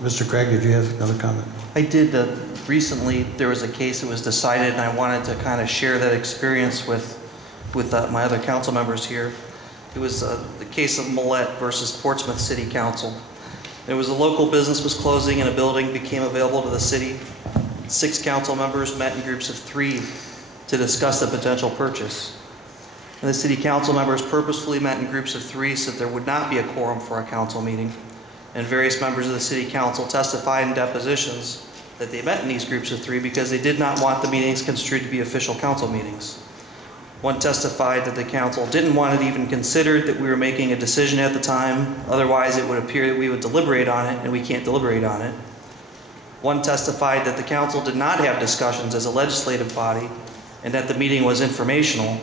Mr. Craig, did you have another comment? I did. Recently, there was a case that was decided, and I wanted to kind of share that experience with my other council members here. It was the case of Millette versus Portsmouth City Council. There was a local business was closing and a building became available to the city. 6 council members met in groups of 3 to discuss the potential purchase. And the city council members purposefully met in groups of 3 so that there would not be a quorum for a council meeting. And various members of the city council testified in depositions that they met in these groups of 3 because they did not want the meetings construed to be official council meetings. One testified that the council didn't want it even considered that we were making a decision at the time, otherwise it would appear that we would deliberate on it, and we can't deliberate on it. One testified that the council did not have discussions as a legislative body, and that the meeting was informational.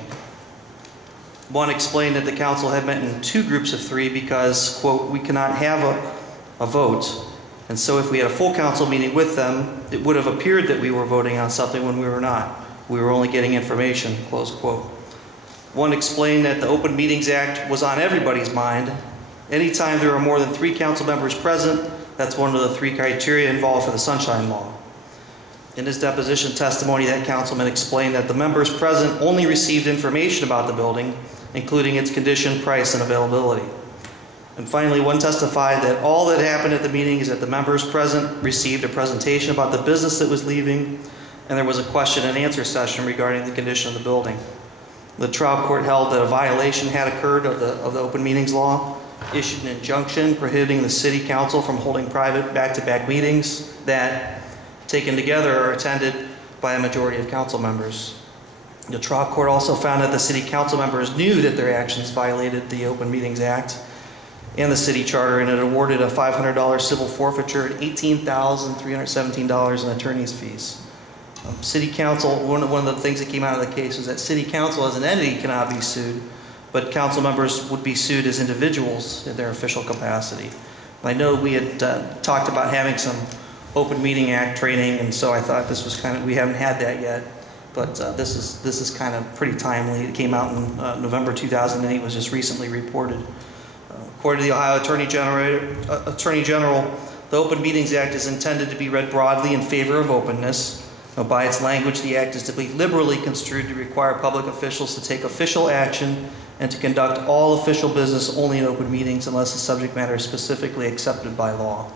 One explained that the council had met in 2 groups of 3 because, quote, we cannot have a vote, and so if we had a full council meeting with them, it would have appeared that we were voting on something when we were not. We were only getting information, close quote. One explained that the Open Meetings Act was on everybody's mind. Anytime there are more than 3 council members present, that's one of the 3 criteria involved for the Sunshine Law. In his deposition testimony, that councilman explained that the members present only received information about the building, including its condition, price, and availability. And finally, one testified that all that happened at the meeting is that the members present received a presentation about the business that was leaving, and there was a question and answer session regarding the condition of the building. The trial court held that a violation had occurred of the Open Meetings Law, issued an injunction prohibiting the city council from holding private back-to-back meetings that, taken together, are attended by a majority of council members. The trial court also found that the city council members knew that their actions violated the Open Meetings Act and the city charter, and it awarded a $500 civil forfeiture and $18,317 in attorney's fees. City council, one of the things that came out of the case was that city council as an entity cannot be sued, but council members would be sued as individuals in their official capacity. I know we had talked about having some Open Meeting Act training, and so I thought this was kind of, we haven't had that yet, but this is kind of pretty timely. It came out in November 2008, was just recently reported. According to the Ohio Attorney General, the Open Meetings Act is intended to be read broadly in favor of openness. By its language, the act is to be liberally construed to require public officials to take official action and to conduct all official business only in open meetings unless the subject matter is specifically accepted by law.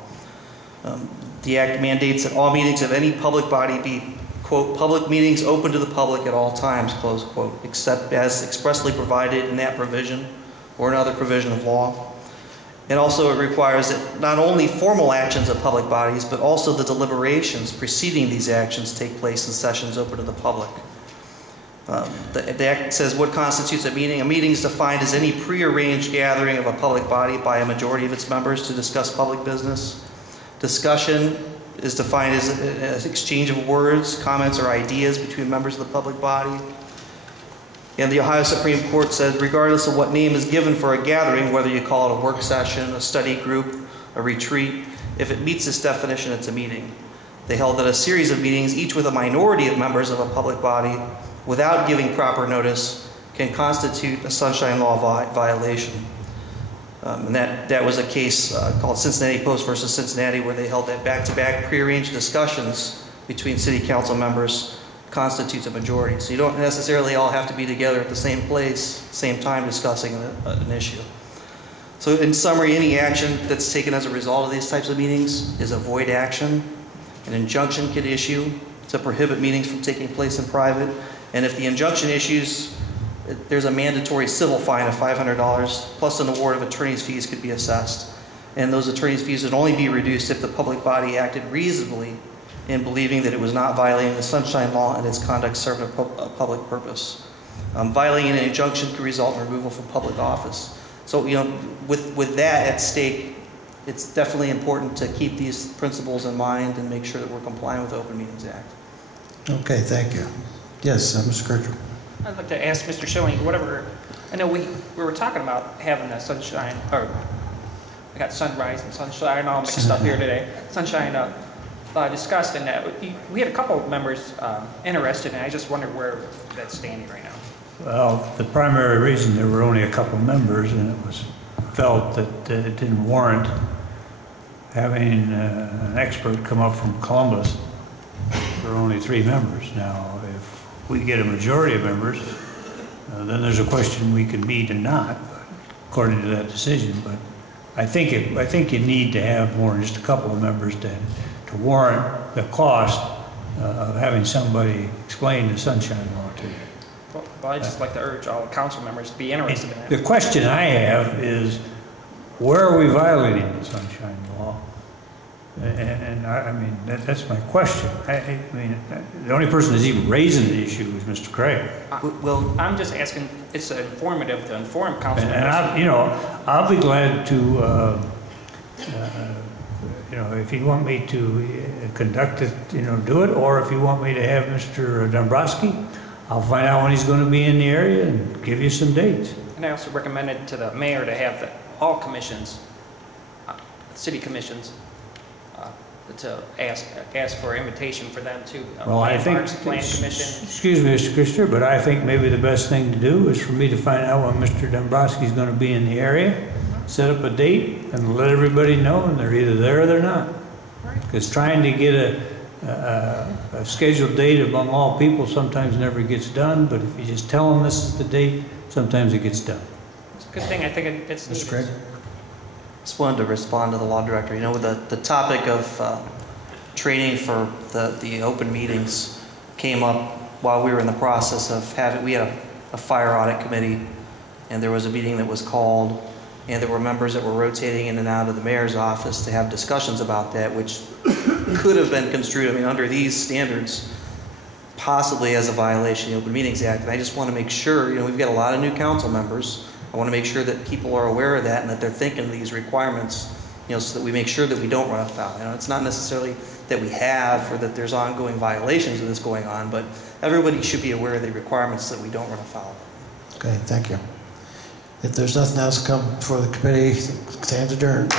The act mandates that all meetings of any public body be, quote, public meetings open to the public at all times, close quote, except as expressly provided in that provision or another provision of law. And also it requires that not only formal actions of public bodies, but also the deliberations preceding these actions take place in sessions open to the public. The Act says what constitutes a meeting. A meeting is defined as any prearranged gathering of a public body by a majority of its members to discuss public business. Discussion is defined as an exchange of words, comments, or ideas between members of the public body. And the Ohio Supreme Court said, regardless of what name is given for a gathering, whether you call it a work session, a study group, a retreat, if it meets this definition, it's a meeting. They held that a series of meetings, each with a minority of members of a public body, without giving proper notice, can constitute a Sunshine Law violation. And that was a case called Cincinnati Post versus Cincinnati, where they held that back-to-back prearranged discussions between city council members constitutes a majority. So you don't necessarily all have to be together at the same place, same time discussing an issue. So in summary, any action that's taken as a result of these types of meetings is a void action. An injunction could issue to prohibit meetings from taking place in private. And if the injunction issues, there's a mandatory civil fine of $500 plus an award of attorney's fees could be assessed. And those attorney's fees would only be reduced if the public body acted reasonably in believing that it was not violating the Sunshine Law and its conduct served a public purpose. Violating an injunction could result in removal from public office. So, you know, with that at stake, it's definitely important to keep these principles in mind and make sure that we're complying with the Open Meetings Act. Okay, thank you. Yes, Mr. Kirchner. I'd like to ask Mr. Schilling, whatever, I know we were talking about having a sunshine, or I got sunrise and sunshine, I know I'm mixed up here today. Sunshine discussed, and we had a couple of members interested, and I just wondered where that's standing right now. Well, the primary reason there were only a couple members, and it was felt that it didn't warrant having an expert come up from Columbus for only 3 members. Now, if we get a majority of members, then there's a question we can meet and not, according to that decision. But I think you need to have more than just a couple of members to warrant the cost of having somebody explain the sunshine law to you. Well, I'd just like to urge all the council members to be interested in it. The question I have is, where are we violating the sunshine law? And I mean, that's my question. I mean, the only person that's even raising the issue is Mr. Craig. Well, I'm just asking, it's informative to inform council And members. I'll be glad to, if you want me to conduct it, do it, or if you want me to have Mr. Dombrowski, I'll find out when he's going to be in the area and give you some dates. And I also recommended to the mayor to have all commissions, city commissions, to ask for invitation for them too. Well, I think, Plan Commission. excuse me, Mr. Christopher, but I think maybe the best thing to do is for me to find out when Mr. Dombrowski is going to be in the area, set up a date, and let everybody know, and they're either there or they're not. Because trying to get a scheduled date among all people sometimes never gets done, but if you just tell them this is the date, sometimes it gets done. It's a good thing. I think it's Mr. Craig? just wanted to respond to the law director. With the topic of training for the open meetings came up while we were in the process of we had a fire audit committee, and there was a meeting that was called, and there were members that were rotating in and out of the mayor's office to have discussions about that, which could have been construed, under these standards, possibly as a violation of the Open Meetings Act. And I just want to make sure, we've got a lot of new council members. I want to make sure that people are aware of that and that they're thinking of these requirements, so that we make sure that we don't run afoul. It's not necessarily that we have or that there's ongoing violations of this going on, but everybody should be aware of the requirements so that we don't run afoul. Okay, thank you. If there's nothing else come before the committee, stand adjourned.